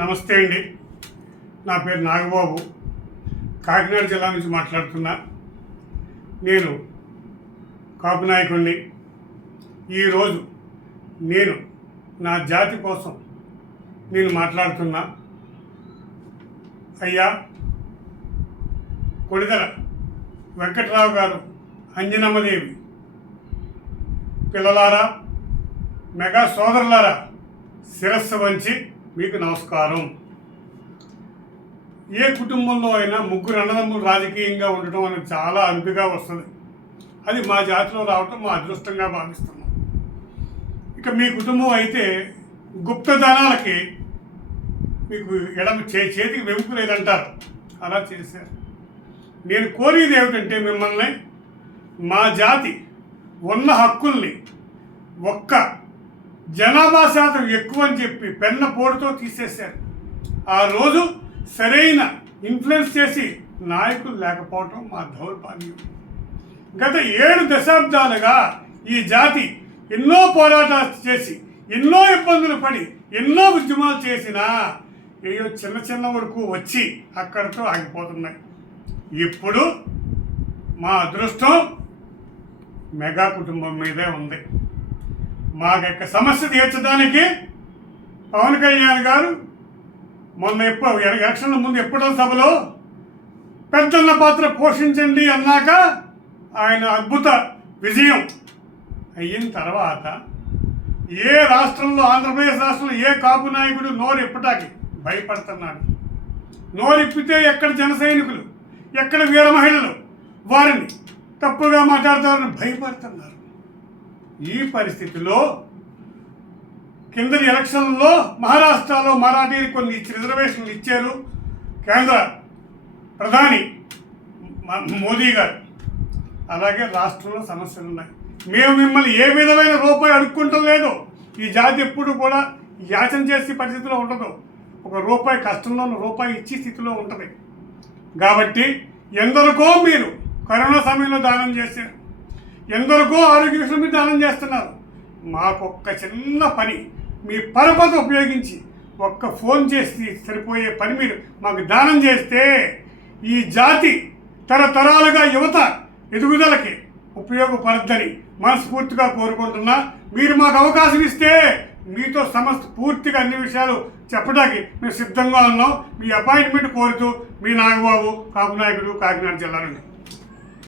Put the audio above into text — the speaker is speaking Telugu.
నమస్తే అండి. నా పేరు నాగబాబు, కాకినాడ జిల్లా నుంచి మాట్లాడుతున్నా. నేను కాపు నాయకుడిని. ఈరోజు నేను నా జాతి కోసం నేను మాట్లాడుతున్నా. అయ్యా కొడిదల వెంకట్రావు గారు, అంజనమ్మదేవి పిల్లలారా, మెగా సోదరులారా, శిరస్సు వంచి మీకు నమస్కారం. ఏ కుటుంబంలో అయినా ముగ్గురు అన్నదమ్ములు రాజకీయంగా ఉండటం అనేది చాలా అరుదుగా వస్తుంది. అది మా జాతిలో రావటం మా అదృష్టంగా భావిస్తున్నాం. ఇక మీ కుటుంబం అయితే గుప్తదానాలకి మీకు ఎడమ చేతికి వెంపు లేదంటారు, అలా చేశారు. నేను కోరేది ఏమిటంటే మిమ్మల్ని మా జాతి ఉన్న హక్కుల్ని ఒక్క జనాభా శాతం ఎక్కువ అని చెప్పి పెన్న పోటుతో తీసేశారు. ఆ రోజు సరైన ఇన్ఫ్లుయెన్స్ చేసి నాయకులు లేకపోవటం మా దౌర్భాగ్యం. గత 7 దశాబ్దాలుగా ఈ జాతి ఎన్నో పోరాటాలు చేసి ఎన్నో ఇబ్బందులు పడి ఎన్నో ఉద్యమాలు చేసినా ఏయో చిన్న చిన్న వరకు వచ్చి అక్కడితో ఆగిపోతున్నాయి. ఇప్పుడు మా అదృష్టం మెగా కుటుంబం మీదే ఉంది. మా యొక్క సమస్య తీర్చడానికి పవన్ కళ్యాణ్ గారు మొన్న ఎలక్షన్ల ముందు ఎప్పుడో సభలో పెద్దన్న పాత్ర పోషించండి అన్నాక ఆయన అద్భుత విజయం అయిన తర్వాత ఏ రాష్ట్రంలో, ఆంధ్రప్రదేశ్ రాష్ట్రంలో ఏ కాపు నాయకుడు నోరు ఇప్పటాకి భయపడుతున్నాడు. నోరిప్పితే ఎక్కడ జన సైనికులు, ఎక్కడ వీర మహిళలు వారిని తప్పుగా మాట్లాడతారని భయపడుతున్నారు. ఈ పరిస్థితిలో కిందటి ఎలక్షన్లో మహారాష్ట్రలో మరాఠీలు కొన్ని రిజర్వేషన్లు ఇచ్చారు కేంద్ర ప్రధాని మోదీ గారు. అలాగే రాష్ట్రంలో సమస్యలు ఉన్నాయి. మేము మిమ్మల్ని ఏ విధమైన రూపాయి అడుక్కుంటం లేదు. ఈ జాతి ఎప్పుడు కూడా యాచన చేసే పరిస్థితిలో ఉండదు. ఒక రూపాయి కష్టంలో రూపాయి ఇచ్చే స్థితిలో ఉంటుంది. కాబట్టి ఎందరికో మీరు కరోనా సమయంలో దానం చేశారు, ఎందరికో ఆరోగ్య విషయం మీద దానం చేస్తున్నారు. మాకొక్క చిన్న పని మీ పరపత ఉపయోగించి ఒక్క ఫోన్ చేసి సరిపోయే పని మీరు మాకు దానం చేస్తే ఈ జాతి తరతరాలుగా యువత ఎదుగుదలకి ఉపయోగపడద్దని మనస్ఫూర్తిగా కోరుకుంటున్నా. మీరు మాకు అవకాశం ఇస్తే మీతో పూర్తిగా అన్ని విషయాలు చెప్పడానికి మేము సిద్ధంగా ఉన్నాం. మీ అపాయింట్మెంట్ కోరుతూ మీ నాగబాబు, కాపు నాయకుడు, కాకినాడ జిల్లా నుండి.